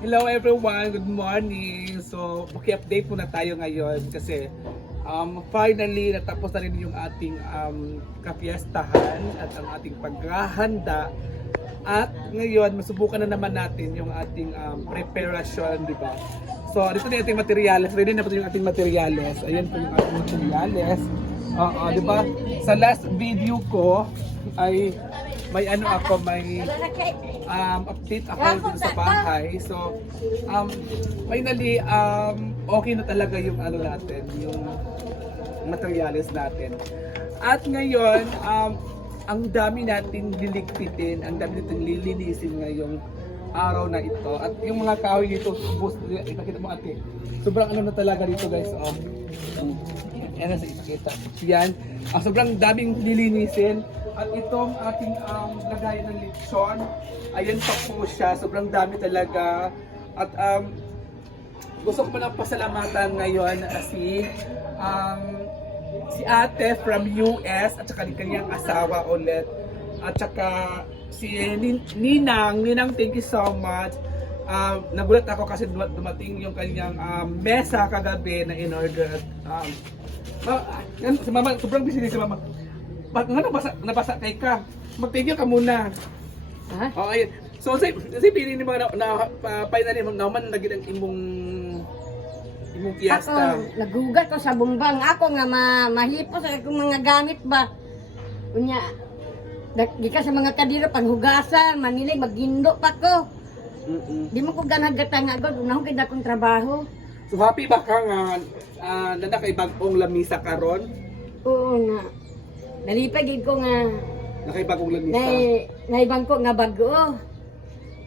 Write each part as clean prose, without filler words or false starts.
Hello everyone, good morning. So, maki-update muna tayo ngayon kasi finally natapos na rin yung ating kapiyastahan at ang ating paghahanda. At ngayon, masubukan na naman natin yung ating preparation, di ba? So, dito na yung ating materials. Ready na po yung ating materials. Ayan po yung ating materials. Di ba? Sa last video ko ay may update ako dito sa bahay. So, finally, okay na talaga yung natin, yung materials natin. At ngayon, ang dami nating liligpitin, ang dami nating lilinisin ngayong araw na ito. At yung mga kahoy dito, ipakita mo ate, sobrang na talaga dito guys. Yan sa ipakita. Yan, sobrang daming lilinisin. At itong ating lagay ng lechon, ayan pa po siya, sobrang dami talaga. At gusto ko pa ng pasalamatan ngayon si ate from US at saka kanyang asawa ulit. At saka si Ninang, thank you so much. Nagulat ako kasi dumating yung kanyang mesa kagabi na in-order. Si mama, sobrang busy si mama. Pag nga nabasa kay ka, mag-thank you ka muna. Ha? Oh, ayun. So, kasi pili ni mga finally, naman naging ang imong piyesta. Ako, nagugat ko sa bumbang. Ako nga mahipos akong mga gamit ba. Kunya, gika sa mga kadiro, panghugasan, manilig, magindo pa ko. Di mo ko ganagata nga agad, unahon kay akong trabaho. So, happy ba ka nga na kay bagong lamisa karon? Oo nga. Nalipagid ko nga. Nakaibagong lamisa? Naibang ko nga bago.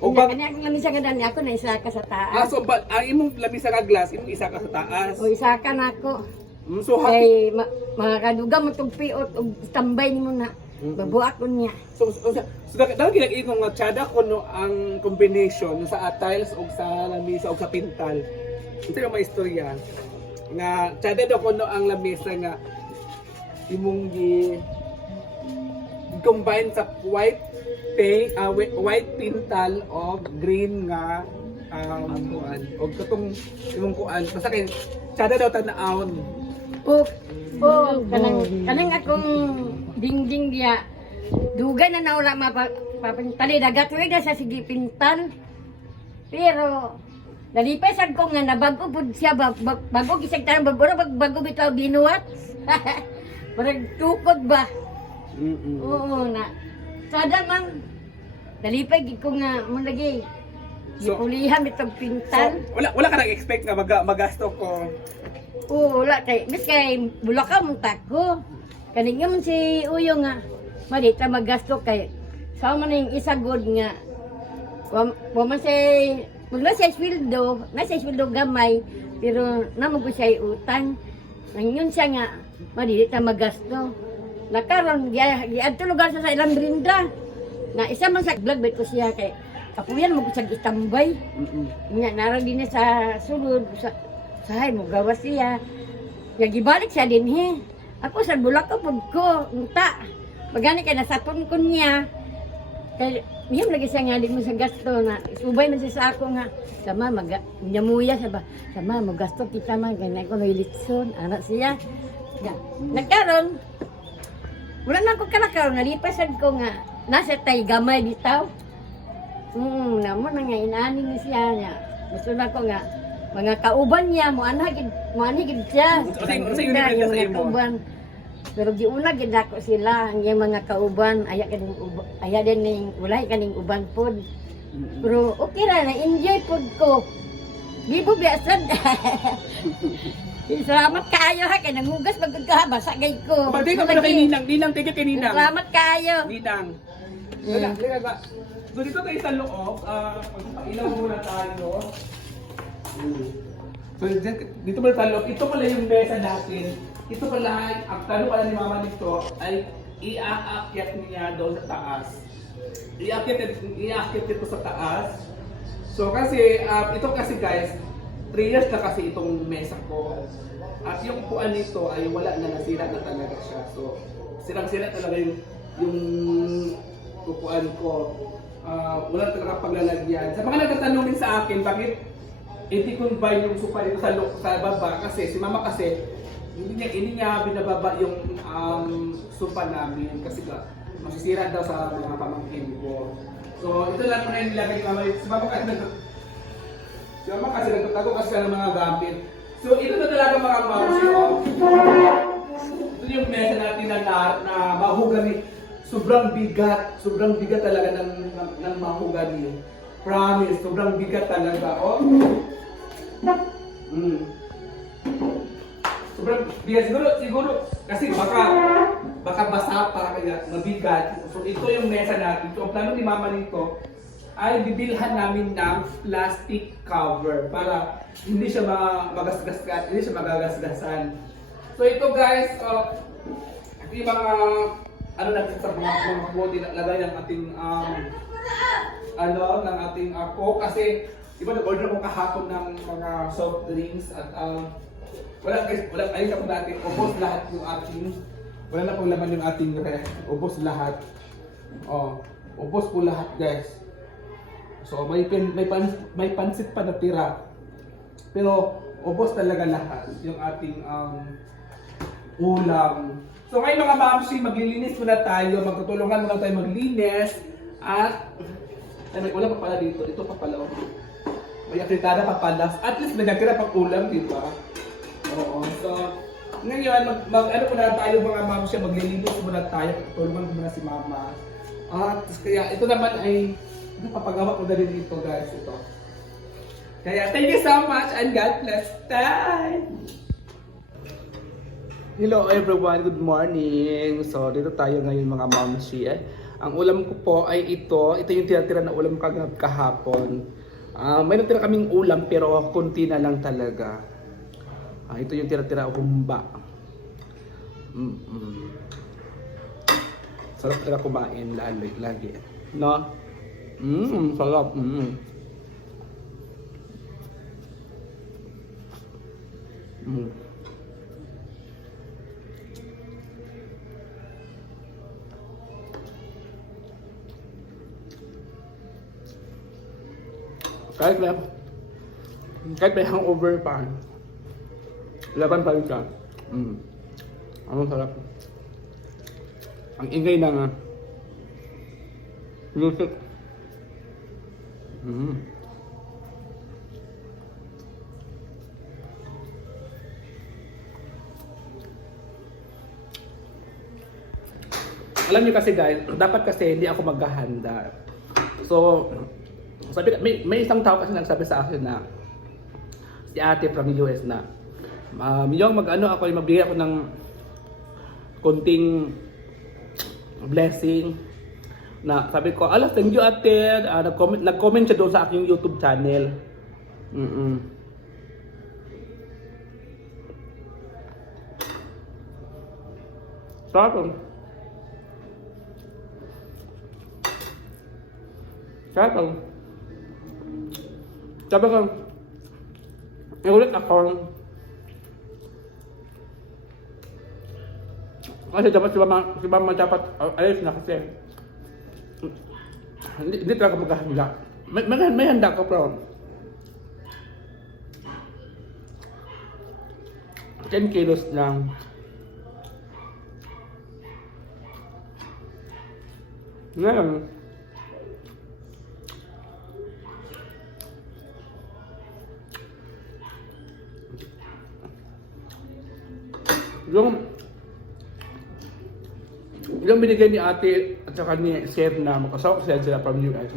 O Kanya akong lamisa nga dani ako na isa ka sa taas. So ang imong lamisa ka glass, imong isa ka sa taas? O isa ka na ako. So happy? Kay mga kaduga mo itong piot o tambay mo na. Babuak ko niya. So dahil ginagin kong tsada ko no, ang combination sa tiles o sa lamisa o sa pintal. Ito yung mga istorya. Nga tsada daw ko no ang lamisa nga imong combine sa white paint, white pintal o green nga kuan o katong imong kuan basta kay tsada daw tan-aon. Kanang akong dingding dia dugay na nawala mapapintali dagat na sa sige pintal. Pero nalipay sad ko nga nabago pud siya bago gisag tanang bago bitaw binuwat. Parang tukod ba? Oo na. Sada man nalipay gid ko nga mo lagi. Gipulihan bitong pintal. So, wala ka nag-expect nga magasto ko. Oo, wala kay mis kay bulaka mong tako. Kaning man si Uyo nga mali ta magasto kay sa man ning isa good nga wa man say wala siya sweldo gamay pero namo ko siya utang. Nangyon siya nga mali ta magasto. Nakaron giadto lugar sa ilang brinda. Na isa man sa vlog bet ko siya kay kapuyan mo ko siya itambay. Nya nara din sa sulod sa hay mo gawas siya. Ya gibalik siya din he. Ako sa Bulacan pud ko unta. Magani kay nasapon ko niya. Kay niyam lagi siya nga di mo sa gasto na subay man siya sa ako nga sama nyamuya siya ba. Sama mo gasto kita man kay na ko litson anak siya. Ya, nagkaron wala na ako kalakaw, nalipasan ko nga nasa tay gamay bitaw. Namo na nga inaani ni siya niya. Gusto na ko nga mga kauban niya mo anhagid siya. Yung mga kauban. Pero giuna gid ako sila ang yung mga kauban aya din ning walay kaning uban pod. Pero okay ra na enjoy pod ko. Gibo biasad. Salamat kaayo ha kay nangugas pagod ka basa gay ko. Bagay ka pala kay Ninang, thank you kay Ninang. Salamat kaayo. Ninang. So dito tayo sa loob, ilaw muna tayo. So dito pala tayo, ito pala yung mesa natin. Ito pala, ang talo pala ni mama nito ay iaakyat niya doon sa taas. Iaakyat ito sa taas. So kasi, ito kasi guys, 3 years na kasi itong mesa ko. At yung upuan nito ay wala na, nasira na talaga siya. So, sirang-sira talaga yung upuan ko. wala talaga paglalagyan. Sa mga nagtatanong din sa akin, bakit hindi combine yung sofa dito sa baba? Kasi si mama kasi, hindi niya binababa yung sofa namin kasi masisira daw sa mga pamangkin ko. So, ito lang muna yung nilagay ni mama. Si mama kasi nagtatago kasi ng mga gamit. So, ito na talaga mga mouse. Ito yung mesa natin na mahugani. Sobrang bigat talaga ng mahugani. Promise, sobrang bigat talaga. Oh. Sobrang bigat siguro kasi baka basa pa kaya mabigat. So ito yung mesa natin. So ang plano ni mama nito ay bibilhan namin ng plastic cover para hindi siya magagasgasan. So ito guys, ito yung mga natin sa mga body na lagay ng ating ng ating coke kasi di ba nag-order ko kahapon ng mga soft drinks at wala ayun ako natin, ubos lahat yung ating wala na pong laman yung ating ref, ubos lahat. Ubos po lahat guys. So may pansit pa na tira. Pero ubos talaga lahat yung ating ulam. So ngayon mga mamsi, maglilinis muna tayo, magtutulungan muna tayo maglinis at may ulam pa pala dito. Ito pa pala. May akritada pa pala. At least may nagkira pang ulam, di ba? Oo. So ngayon, ano muna tayo mga mamsi, maglilinis muna tayo, tutulungan muna si mama. At kaya ito naman ay papagawa ko na rin dito guys. Ito. Kaya thank you so much and God bless. Bye! Hello everyone, good morning. So dito tayo ngayon mga mamsi. Ang ulam ko po ay ito yung tira-tira na ulam kahapon. May natira kaming ulam pero konti na lang talaga. Ito yung tira-tira humba. Sarap talaga kumain lagi. No? Sarap. Kahit may hangover pa, laban pa rin siya. Ang sarap. Ang ingay na nga. Lusot. Alam niyo kasi guys, dapat kasi hindi ako maghahanda. So, sabi may isang tao kasi nagsabi sa akin na si ate from US na yung ako magbigay ako ng konting blessing na sabi ko, thank you ate, nag-comment siya doon sa aking YouTube channel. Sabi ko, ulit ako. Kasi dapat si mama dapat alis na kasi. Hindi talaga maghahanda. May handa ko pero 10 kilos lang. Ngayon, yung binigay ni ate at saka ni chef na makasawak sila from US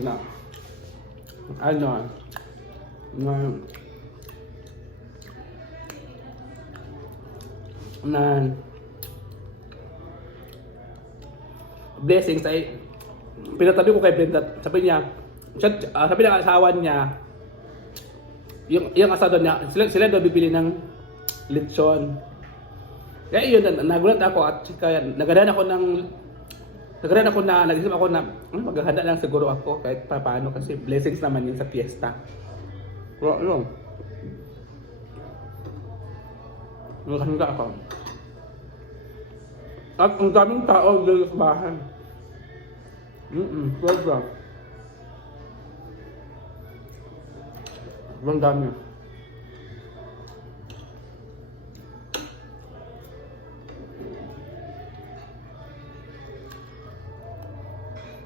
na blessings ay pinatabi ko kay Brenda. Sabi niya sabi ng asawa niya yung asawa niya sila daw bibili ng lechon. Kaya yun, nagulat ako at kaya nag-isip ako na maghahanda lang siguro ako kahit paano kasi blessings naman yun sa fiesta. Pero yun, naghahanda ako. At ang daming tao dito sa bahay. Sobra. Ang dami.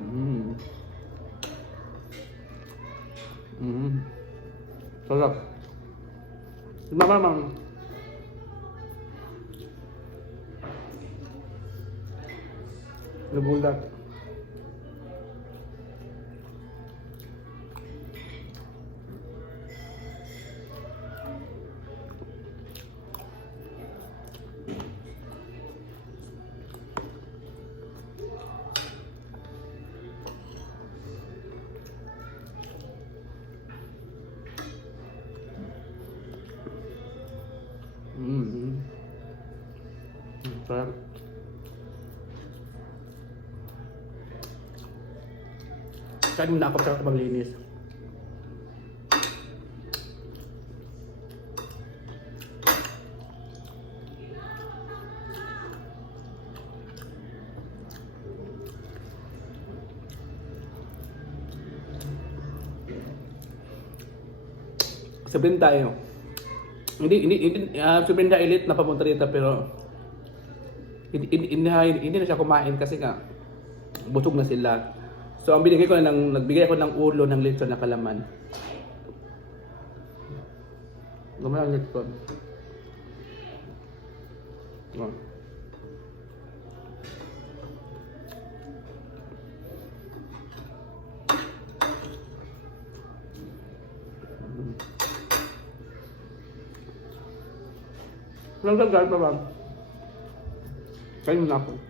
Mm. Mm. Sarap. Mama. Nagulat. Mm. Sarap. Kaya mo nakapagsarap maglinis. Sabihin tayo. Hindi sabihin na elite na papunta dito pero hindi na siya kumain kasi nga busog na sila. So ang binigay ko na nagbigay ako ng ulo ng lechon na kalaman. Gumawa ng lechon. Oh. Nagdagal pa ba? Kayo na ako.